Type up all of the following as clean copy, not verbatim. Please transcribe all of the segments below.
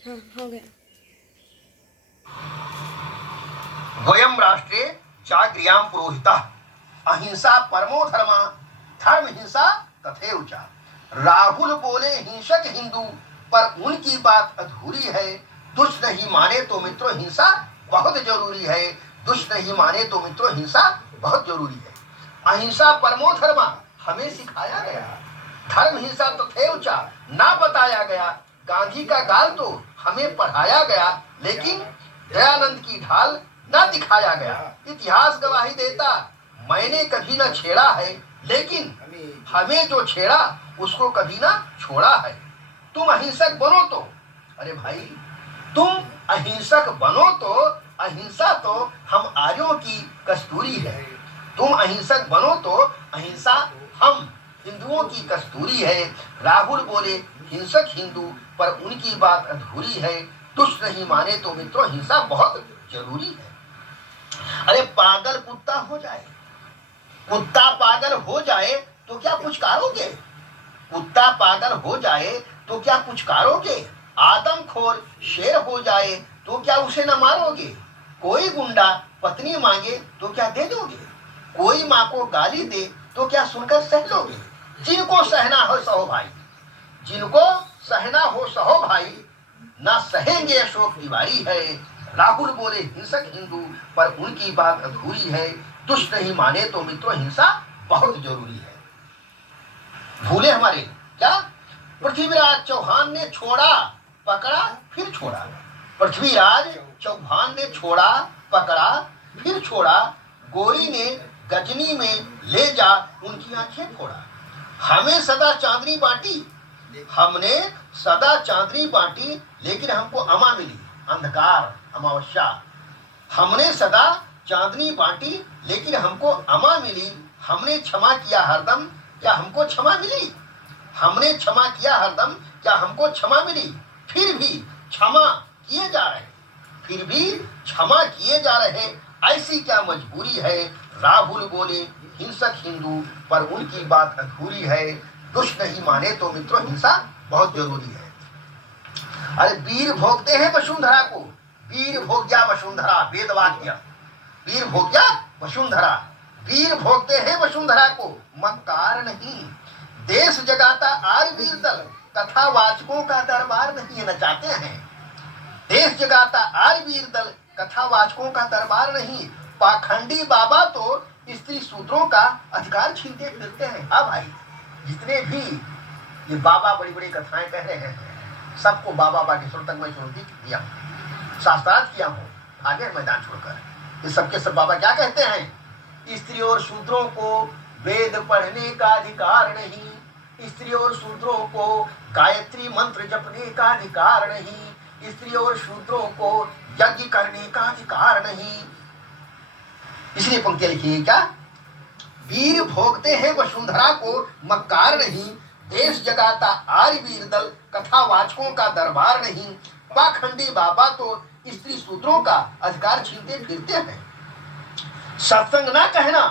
हाँ हो गया। वयम राष्ट्रे चाक्रियां पुरोहिता अहिंसा परमो धर्म धर्म हिंसा तथैव च। राहुल बोले हिंसक हिंदू पर उनकी बात अधूरी है। दुष्ट नहीं माने तो मित्रों हिंसा बहुत जरूरी है। दुष्ट नहीं माने तो मित्रों हिंसा बहुत जरूरी है। अहिंसा परमो धर्म हमें सिखाया गया, धर्म हिंसा तथैव च ना बताया गया। गांधी का गाल तो हमें पढ़ाया गया, लेकिन दयानंद की ढाल न दिखाया गया। इतिहास गवाही देता मैंने कभी न छेड़ा है, लेकिन हमें जो छेड़ा उसको कभी न छोड़ा है। तुम अहिंसक बनो तो, अरे भाई तुम अहिंसक बनो तो, अहिंसा तो हम आर्यों की कस्तूरी है। तुम अहिंसक बनो तो अहिंसा हम हिंदुओं की कस्तूरी है। राहुल बोले हिंसक हिंदू पर उनकी बात अधूरी है। दुष्ट नहीं माने तो मित्रों हिंसा बहुत जरूरी है। अरे पागल कुत्ता हो जाए, कुत्ता पागल हो जाए तो क्या पुचकारोगे? कुत्ता पागल हो जाए तो क्या पुचकारोगे? आदमखोर शेर हो जाए तो क्या उसे न मारोगे? कोई गुंडा पत्नी मांगे तो क्या दे दोगे? कोई माँ को गाली दे तो क्या सुनकर सह लोगे? जिनको सहना हो सहो भाई, जिनको सहना हो सहो भाई, ना सहेंगे अशोक तिवारी है। राहुल बोले हिंसक हिंदू पर उनकी बात अधूरी है। दुष्ट नहीं माने तो मित्रों हिंसा बहुत जरूरी है। भूले हमारे क्या? पृथ्वीराज चौहान ने छोड़ा पकड़ा फिर छोड़ा। पृथ्वीराज चौहान ने छोड़ा पकड़ा फिर छोड़ा। गोरी ने गजनी में ले जा उनकी आंखें फोड़ा। हमें सदा चांदनी बांटी, हमने सदा चांदनी बांटी, लेकिन हमको अमा मिली अंधकार अमावस्या। हमने सदा चांदनी बांटी लेकिन हमको अमा मिली। हमने क्षमा किया हरदम, क्या हमको क्षमा मिली? हमने क्षमा किया हरदम, क्या हमको क्षमा मिली? फिर भी क्षमा किए जा रहे, फिर भी क्षमा किए जा रहे, ऐसी क्या मजबूरी है? राहुल बोले हिंसक हिंदू पर उनकी बात अधूरी है। दुष्ट नहीं माने तो मित्रों हिंसा बहुत जरूरी है। अरे वीर भोगते हैं वसुंधरा को, वीर भोग्या वसुंधरा वेदवाक्य, वीर भोग्या वसुंधरा, वीर भोगते हैं वसुंधरा को मक्कार नहीं। देश जगाता आर वीर दल कथावाचकों का दरबार नहीं नचाते हैं। देश जगाता आर वीर दल कथावाचकों का दरबार नहीं। पाखंडी बाबा तो स्त्री सूत्रों का अधिकार छीनते फिरते हैं। हाँ भाई, जितने भी ये बाबा बड़ी बड़ी कथाएं कह रहे हैं सबको बाबा बागेश्वर तक मैं चुनौती दिया, शास्त्रार्थ किया हूँ आगे मैदान छोड़कर। ये सबके सब बाबा क्या कहते हैं? स्त्री और शूद्रों को वेद पढ़ने का अधिकार नहीं, स्त्री और शूद्रों को गायत्री मंत्र जपने का अधिकार नहीं, स्त्री और शूद्रों को यज्ञ करने का अधिकार नहीं। इसलिए पंक्तियां लिखी क्या? वीर भोगते हैं वसुंधरा को मक्कार नहीं। देश जगाता आर्य वीर दल कथावाचकों का दरबार नहीं। पाखंडी बाबा तो स्त्री सूत्रों का अधिकार छीनते फिरते हैं। सत्संग ना कहना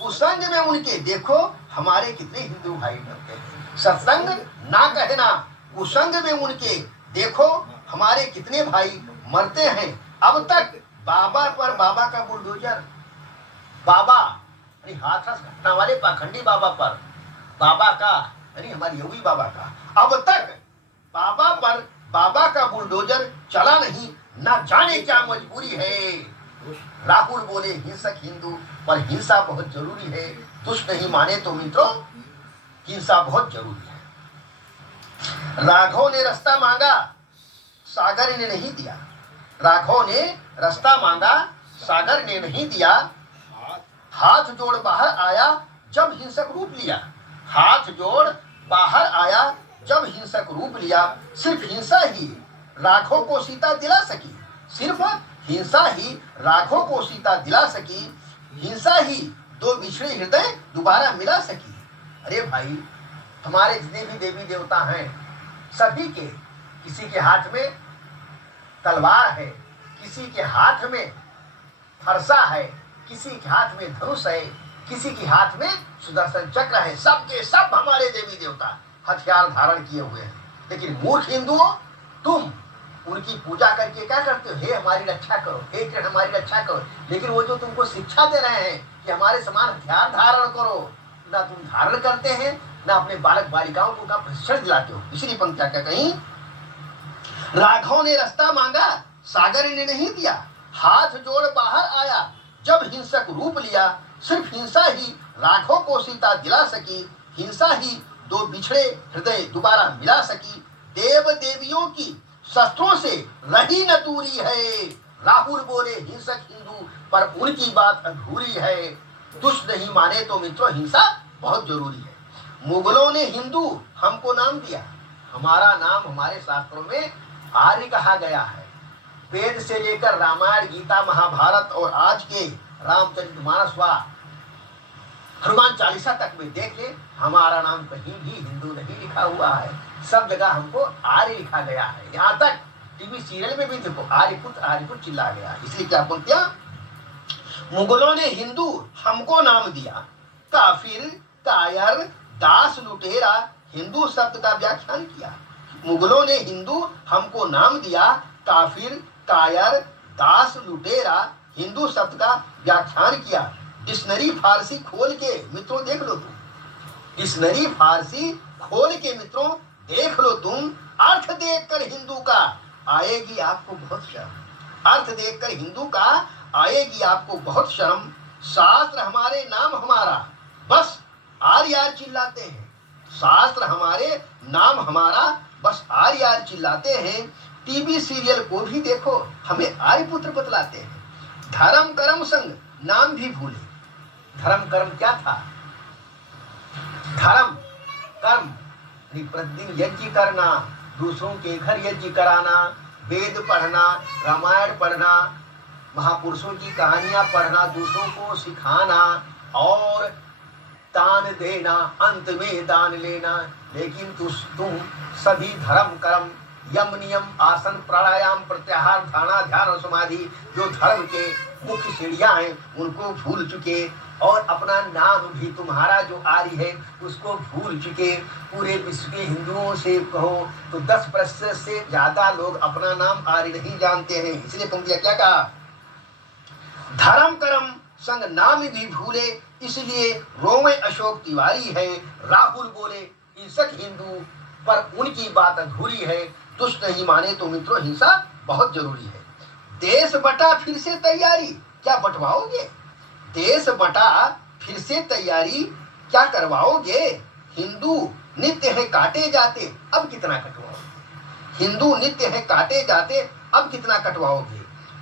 कुसंग में उनके, देखो हमारे कितने हिंदू भाई डरते हैं। सत्संग ना कहना कुसंग में उनके, देखो हमारे कितने भाई मरते हैं। अब तक बाबा पर बाबा का बुलडोजर, बाबा हाथरस घटना वाले पाखंडी बाबा पर बाबा का यानी हमारे योगी बाबा का अब तक बाबा पर बाबा का बुलडोजर चला नहीं। ना जाने क्या मजबूरी है। राहुल बोले हिंसक हिंदू पर हिंसा बहुत जरूरी है। दुष्ट नहीं माने तो मित्रों हिंसा बहुत जरूरी है। राघव ने रास्ता मांगा सागर ने नहीं दिया। राघव ने रास्ता मांगा सागर ने नहीं दिया। हाथ जोड़ बाहर आया जब हिंसक रूप लिया। हाथ जोड़ बाहर आया जब हिंसक रूप लिया। सिर्फ हिंसा ही राघव को सीता दिला सकी, सिर्फ हिंसा ही राघव को सीता दिला सकी। हिंसा ही दो बिछड़े हृदय दोबारा मिला सकी। अरे भाई, हमारे जितने भी देवी देवता हैं सभी के किसी के हाथ में तलवार है, किसी के हाथ में फरसा है, किसी के हाथ में धनुष है, किसी के हाथ में सुदर्शन चक्र है। सबके सब हमारे देवी देवता हथियार धारण किए हुए हैं। लेकिन मूर्ख हिंदुओं, तुम उनकी पूजा करके क्या करते हो, हे हमारी रक्षा करो, हे कृष्ण हमारी रक्षा करो। लेकिन वो जो तुमको शिक्षा दे रहे हैं कि हमारे समान हथियार धारण करो, ना तुम धारण करते हैं, ना अपने बालक बालिकाओं को का प्रशिक्षण दिलाते हो। इसलिए पंक्तियां क्या कहीं, राघव ने रास्ता मांगा सागर ने नहीं दिया, हाथ जोड़ बाहर आया जब हिंसक रूप लिया, सिर्फ हिंसा ही राघव को सीता दिला सकी, हिंसा ही दो बिछड़े हृदय दोबारा मिला सकी, देव देवियों की शस्त्रों से रही न दूरी है, राहुल बोले हिंसक हिंदू पर उनकी बात अधूरी है, दुष्ट नहीं माने तो मित्रों हिंसा बहुत जरूरी है। मुगलों ने हिंदू हमको नाम दिया, हमारा नाम हमारे शास्त्रों में आर्य कहा गया है। वेद से लेकर रामायण गीता महाभारत और आज के रामचरितमानस व हनुमान चालीसा तक में देखे, हमारा नाम कहीं भी हिंदू नहीं लिखा हुआ है, सब जगह हमको आर्य लिखा गया है। यहाँ तक टीवी सीरियल में भी देखो आर्यपुत्र चिल्ला गया। इसलिए क्या बोलते, मुगलों ने हिंदू हमको नाम दिया, काफिर कायर दास लुटेरा हिंदू शब्द का व्याख्यान किया। मुगलों ने हिंदू हमको नाम दिया, काफिर कायर दास लुटेरा हिंदू शब्द का व्याख्यान किया। डिक्शनरी फारसी खोल के मित्रों देख लो तुम, डिक्शनरी फारसी खोल के मित्रों देख लो तुम, अर्थ देखकर हिंदू का आएगी आपको बहुत शर्म, अर्थ देखकर हिंदू का आएगी आपको बहुत शर्म, शास्त्र हमारे नाम हमारा बस आर्य चिल्लाते हैं, शास्त्र हमारे नाम हमारा बस आर्य चिल्लाते हैं। टीवी सीरियल को भी देखो हमें आर्यपुत्र बतलाते हैं। धर्म कर्म संग नाम भी भूले, धर्म कर्म क्या था, धर्म कर्म प्रतिदिन यज्ञ करना, दूसरों के घर यज्ञ कराना, वेद पढ़ना, रामायण पढ़ना, महापुरुषों की कहानियां पढ़ना, दूसरों को सिखाना और दान देना, अंत में दान लेना। लेकिन तुम सभी धर्म कर्म यम नियम आसन प्राणायाम प्रत्याहार धारणा ध्यान और समाधि जो धर्म के मुख्य सीढ़ियां हैं उनको भूल चुके और अपना नाम भी तुम्हारा जो आर्य है उसको भूल चुके। पूरे विश्व के हिंदुओं से कहो तो 10% से ज्यादा लोग अपना नाम आर्य नहीं जानते हैं। इसलिए पंक्तियां क्या कहा, धर्म कर्म संग नाम भी भूले, इसलिए रोमे अशोक तिवारी है, राहुल बोले हिंसक हिंदू पर उनकी बात अधूरी है, दुष्ट नहीं माने तो मित्रों हिंसा बहुत जरूरी है। देश बटा फिर से तैयारी क्या बंटवाओगे, देश बटा फिर से तैयारी क्या करवाओगे, हिंदू नित्य है काटे जाते अब कितना कटवाओगे, हिंदू नित्य है काटे जाते अब कितना कटवाओगे।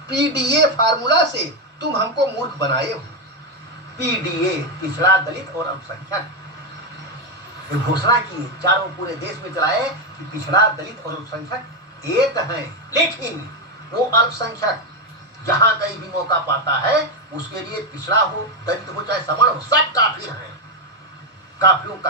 पीडीए फार्मूला से तुम हमको मूर्ख बनाए हो, पीडीए पिछड़ा दलित और अल्पसंख्यक ये घोषणा की, चारों पूरे देश में चलाए कि पिछड़ा दलित और अल्पसंख्यक एक हैं, लेकिन वो अल्पसंख्यक जहां कहीं भी मौका पाता है उसके लिए पिछड़ा हो दलित हो चाहे सवर्ण हो सब काफिर हैं, काफिरों का